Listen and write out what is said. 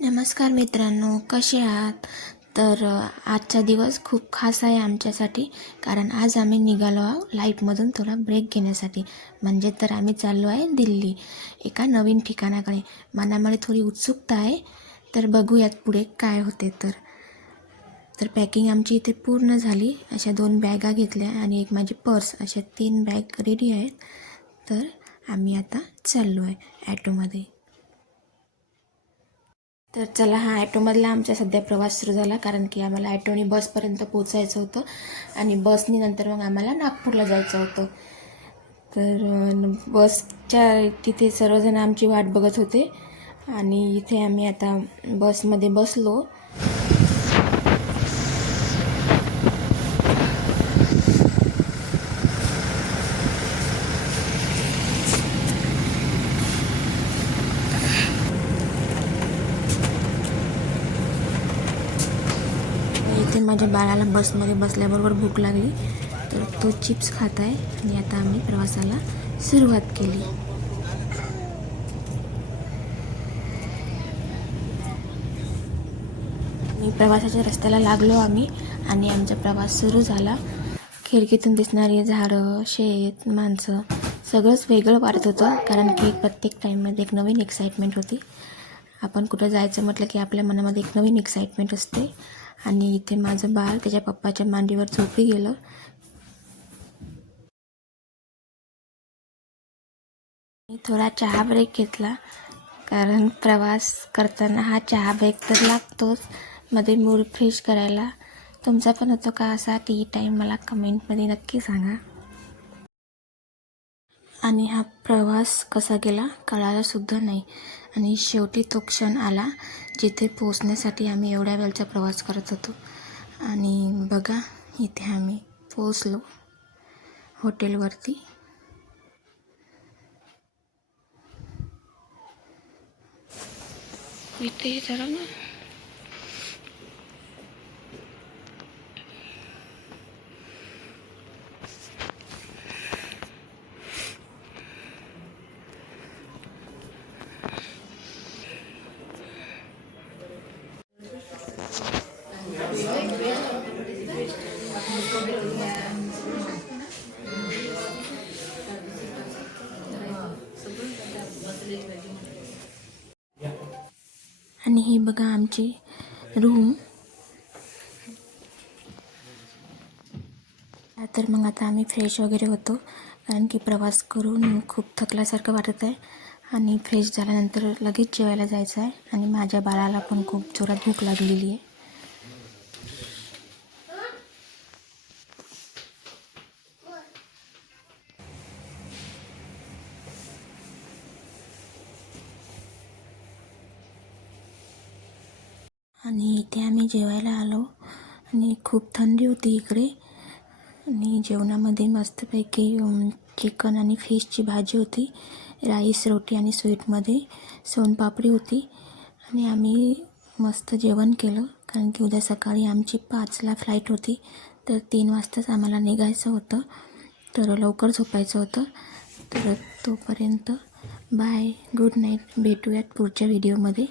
नमस्कार मित्रांनो, कसे आहात? तर आजचा दिवस खूप खास आहे आमच्यासाठी, कारण आज आम्ही निघालो आहोत लाईफमधून थोडा ब्रेक घेण्यासाठी. म्हणजे तर आम्ही चाललो आहे दिल्ली, एका नवीन ठिकाणाकडे. मनामध्ये थोडी उत्सुकता आहे, तर बघूयात पुढे काय होते. तर पॅकिंग आमची इथे पूर्ण झाली. अशा 2 बॅगा घेतल्या आणि एक माझी पर्स, अशा 3 बॅग रेडी आहेत. तर आम्ही आता चाललो आहे ॲटोमध्ये. तर चला, हा ॲटोमधला आमचा सध्या प्रवास सुरू झाला, कारण की आम्हाला ॲटोने बसपर्यंत पोचायचं होतं आणि बसनी नंतर मग आम्हाला नागपूरला जायचं होतं. तर बसच्या तिथे सर्वजण आमची वाट बघत होते आणि इथे आम्ही आता बसमध्ये बसलो. इथे माझ्या बाळाला बसमध्ये बसल्याबरोबर भूक लागली, तर तो चिप्स खात आहे आणि आता आम्ही प्रवासाला सुरुवात केली. प्रवासाच्या रस्त्याला लागलो आम्ही आणि आमचा प्रवास सुरू झाला. खिडकीतून दिसणारी झाडं, शेत, माणसं सगळंच वेगळं वाटत होतं, कारण की प्रत्येक टाईममध्ये एक नवीन एक्साइटमेंट होती. आपण कुठं जायचं म्हटलं की आपल्या मनामध्ये एक नवीन एक्साइटमेंट असते. आणि इथे माझं बाळ त्याच्या पप्पाच्या मांडीवर झोपी गेलं. मी थोडा चहा ब्रेक घेतला, कारण प्रवास करताना हा चहा ब्रेक तर लागतोच, मध्ये मूड फ्रेश करायला. तुमचा पण होतो का असा टी टाईम? मला कमेंटमध्ये नक्की सांगा. आणि हा प्रवास कसा गेला कळालंसुद्धा नाही. आणि शेवटी तो क्षण आला जिथे पोचण्यासाठी आम्ही एवढ्या वेळचा प्रवास करत होतो. आणि बघा, इथे आम्ही पोचलो हॉटेलवरती. इथे जरा ना आणि ही बघा आमची रूम. तर मग आता आम्ही फ्रेश वगैरे होतो, कारण की प्रवास करून खूप थकल्यासारखं वाटत आहे. आणि फ्रेश झाल्यानंतर लगेच जेवायला जायचं आहे. आणि माझ्या बाळाला पण खूप जोरात भूक लागलेली आहे. आणि इथे आम्ही जेवायला आलो आणि खूप थंडी होती इकडे. आणि जेवणामध्ये मस्तपैकी चिकन आणि फिशची भाजी होती, राईस, रोटी आणि स्वीटमध्ये सोनपापडी होती. आणि आम्ही मस्त जेवण केलं, कारण की उद्या सकाळी आमची 5ला फ्लाईट होती. तर 3 वाजताच आम्हाला निघायचं होतं, तर लवकर झोपायचं होतं. तर तोपर्यंत बाय, गुड नाईट. भेटूयात पुढच्या व्हिडिओमध्ये.